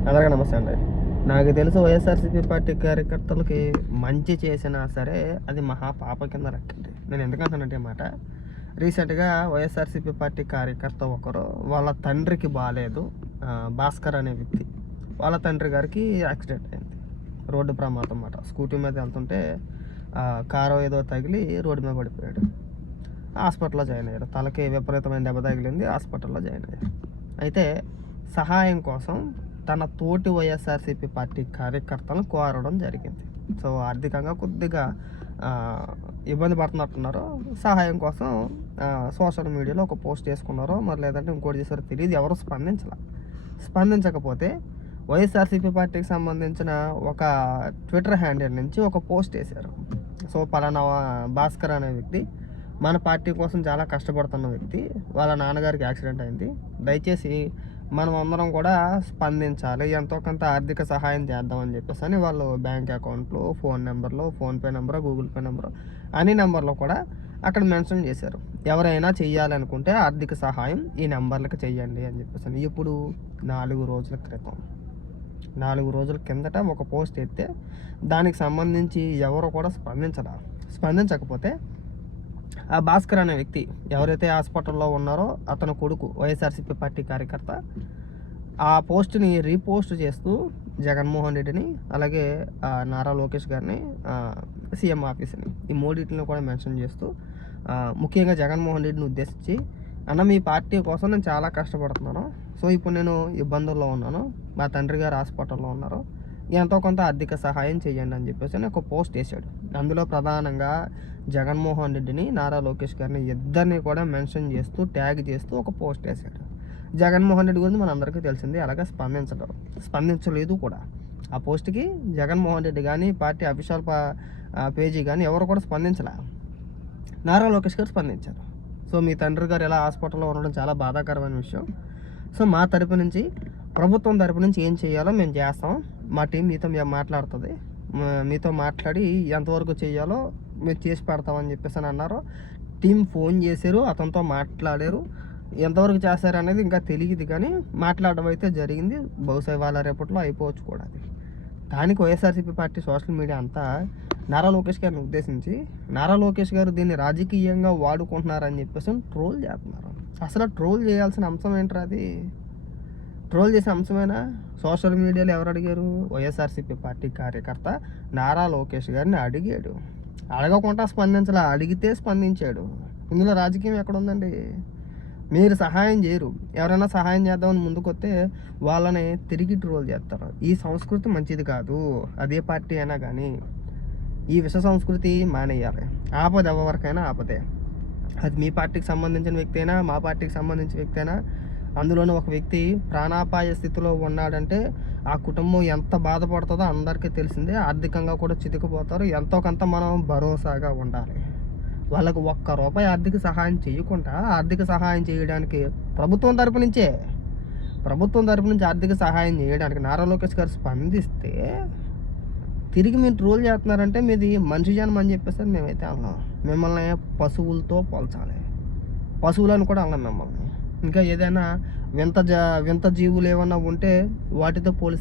అందరికీ నమస్తే అండి. నాకు తెలుసు వైఎస్ఆర్సీపీ పార్టీ కార్యకర్తలకి మంచి చేసినా సరే అది మహా పాప కింద లెక్కండి. నేను ఎందుకంటానంటే మాట, రీసెంట్గా వైఎస్ఆర్సీపీ పార్టీ కార్యకర్త ఒకరు వాళ్ళ తండ్రికి బాగాలేదు, భాస్కర్ అనే వ్యక్తి. వాళ్ళ తండ్రి గారికి యాక్సిడెంట్ అయింది, రోడ్డు ప్రమాదం అన్నమాట. స్కూటీ మీద వెళ్తుంటే కారు ఏదో తగిలి రోడ్డు మీద పడిపోయాడు. హాస్పిటల్లో జాయిన్ అయ్యారు. తలకి విపరీతమైన దెబ్బ తగిలింది, హాస్పిటల్లో జాయిన్ అయ్యారు. అయితే సహాయం కోసం తన తోటి వైఎస్ఆర్సీపీ పార్టీ కార్యకర్తలను కోరడం జరిగింది. సో ఆర్థికంగా కొద్దిగా ఇబ్బంది పడుతున్నట్టున్నారు. సహాయం కోసం సోషల్ మీడియాలో ఒక పోస్ట్ చేసుకున్నారో మరి లేదంటే ఇంకోటి చేశారో తెలియదు, ఎవరు స్పందించకపోతే వైఎస్ఆర్సీపీ పార్టీకి సంబంధించిన ఒక ట్విట్టర్ హ్యాండిల్ నుంచి ఒక పోస్ట్ వేశారు. సో పలానా భాస్కర్ అనే వ్యక్తి మన పార్టీ కోసం చాలా కష్టపడుతున్న వ్యక్తి, వాళ్ళ నాన్నగారికి యాక్సిడెంట్ అయింది, దయచేసి మనం అందరం కూడా స్పందించాలి, ఎంతో కొంత ఆర్థిక సహాయం చేద్దామని చెప్పేసి అని వాళ్ళు బ్యాంక్ అకౌంట్లు, ఫోన్ నెంబర్లు, PhonePe number, Google pay number అన్ని నెంబర్లు కూడా అక్కడ మెన్షన్ చేశారు. ఎవరైనా చెయ్యాలనుకుంటే ఆర్థిక సహాయం ఈ నెంబర్లకు చెయ్యండి అని చెప్పేసి అని. ఇప్పుడు 4 రోజుల క్రితం 4 రోజుల కిందట ఒక పోస్ట్ ఎత్తే దానికి సంబంధించి ఎవరు కూడా స్పందించకపోతే ఆ భాస్కర్ అనే వ్యక్తి ఎవరైతే హాస్పిటల్లో ఉన్నారో అతను కొడుకు వైఎస్ఆర్సీపీ పార్టీ కార్యకర్త ఆ పోస్ట్ని రీపోస్ట్ చేస్తూ జగన్మోహన్ రెడ్డిని, అలాగే నారా లోకేష్ గారిని, సీఎం ఆఫీస్ని, ఈ మూడింటిని కూడా మెన్షన్ చేస్తూ ముఖ్యంగా జగన్మోహన్ రెడ్డిని ఉద్దేశించి, అన్న మీ పార్టీ కోసం నేను చాలా కష్టపడుతున్నాను, సో ఇప్పుడు నేను ఇబ్బందుల్లో ఉన్నాను, మా తండ్రి గారు హాస్పిటల్లో ఉన్నారు, ఎంతో కొంత ఆర్థిక సహాయం చేయండి అని చెప్పేసి అని ఒక పోస్ట్ వేసాడు. అందులో ప్రధానంగా జగన్మోహన్ రెడ్డిని, నారా లోకేష్ గారిని ఇద్దరిని కూడా మెన్షన్ చేస్తూ ట్యాగ్ చేస్తూ ఒక పోస్ట్ వేసాడు. జగన్మోహన్ రెడ్డి గురించి మనందరికీ తెలిసింది, అలాగే స్పందించలేదు కూడా. ఆ పోస్ట్కి జగన్మోహన్ రెడ్డి కానీ పార్టీ అఫీషియల్ పేజీ కానీ ఎవరు కూడా స్పందించలే. నారా లోకేష్ గారు స్పందించారు. సో మీ తండ్రి గారు ఎలా హాస్పిటల్లో ఉండడం చాలా బాధాకరమైన విషయం. సో మా తరపు నుంచి, ప్రభుత్వం తరపు నుంచి ఏం చేయాలో మేము చేస్తాం, మా టీం మీతో మాట్లాడుతుంది, మీతో మాట్లాడి ఎంతవరకు చేయాలో మేము చేసి పెడతామని చెప్పేసి అని అన్నారు. టీం ఫోన్ చేశారు, అతనితో మాట్లాడారు, ఎంతవరకు చేస్తారు అనేది ఇంకా తెలియదు, కానీ మాట్లాడడం అయితే జరిగింది. బహుశా ఇవాళ రేపట్లో అయిపోవచ్చు కూడా అది. దానికి వైఎస్ఆర్సీపీ పార్టీ సోషల్ మీడియా అంతా నారా లోకేష్ గారిని ఉద్దేశించి, నారా లోకేష్ గారు దీన్ని రాజకీయంగా వాడుకుంటున్నారని చెప్పేసి ట్రోల్ చేస్తున్నారు. అసలు ట్రోల్ చేయాల్సిన అంశం ఏంట్రా అది? ట్రోల్ చేసే అంశమేనా? సోషల్ మీడియాలో ఎవరు అడిగారు? వైఎస్ఆర్సీపీ పార్టీ కార్యకర్త నారా లోకేష్ గారిని అడిగాడు. అడగకుండా స్పందించలా, అడిగితే స్పందించాడు. ఇందులో రాజకీయం ఎక్కడ ఉందండి? మీరు సహాయం చేయరు, ఎవరైనా సహాయం చేద్దామని ముందుకొస్తే వాళ్ళని తిరిగి ట్రోల్ చేస్తారు. ఈ సంస్కృతి మంచిది కాదు. అదే పార్టీ అయినా కానీ ఈ విష సంస్కృతి మానేయాలి. ఆపద ఎవరికైనా ఆపదే. అది మీ పార్టీకి సంబంధించిన వ్యక్తి అయినా, మా పార్టీకి సంబంధించిన వ్యక్తి అయినా, అందులోనూ ఒక వ్యక్తి ప్రాణాపాయ స్థితిలో ఉన్నాడంటే ఆ కుటుంబం ఎంత బాధపడుతుందో అందరికీ తెలిసిందే. ఆర్థికంగా కూడా చితికిపోతారు. ఎంతో కొంత మనం భరోసాగా ఉండాలి. వాళ్ళకు ₹1 ఆర్థిక సహాయం చేయకుండా, ఆర్థిక సహాయం చేయడానికి ప్రభుత్వం తరపు నుంచి ఆర్థిక సహాయం చేయడానికి నారా లోకేష్ గారు స్పందిస్తే తిరిగి మీరు ట్రోల్ చేస్తున్నారంటే మీది మనిషి జన్మ అని చెప్పేసి మేమైతే అన్నాం. మిమ్మల్ని పశువులతో పోల్చాలి, పశువులను కూడా అన్నాం మిమ్మల్ని. ఇంకా ఏదైనా వింత జీవులు ఏమన్నా ఉంటే వాటితో పోలిస్తే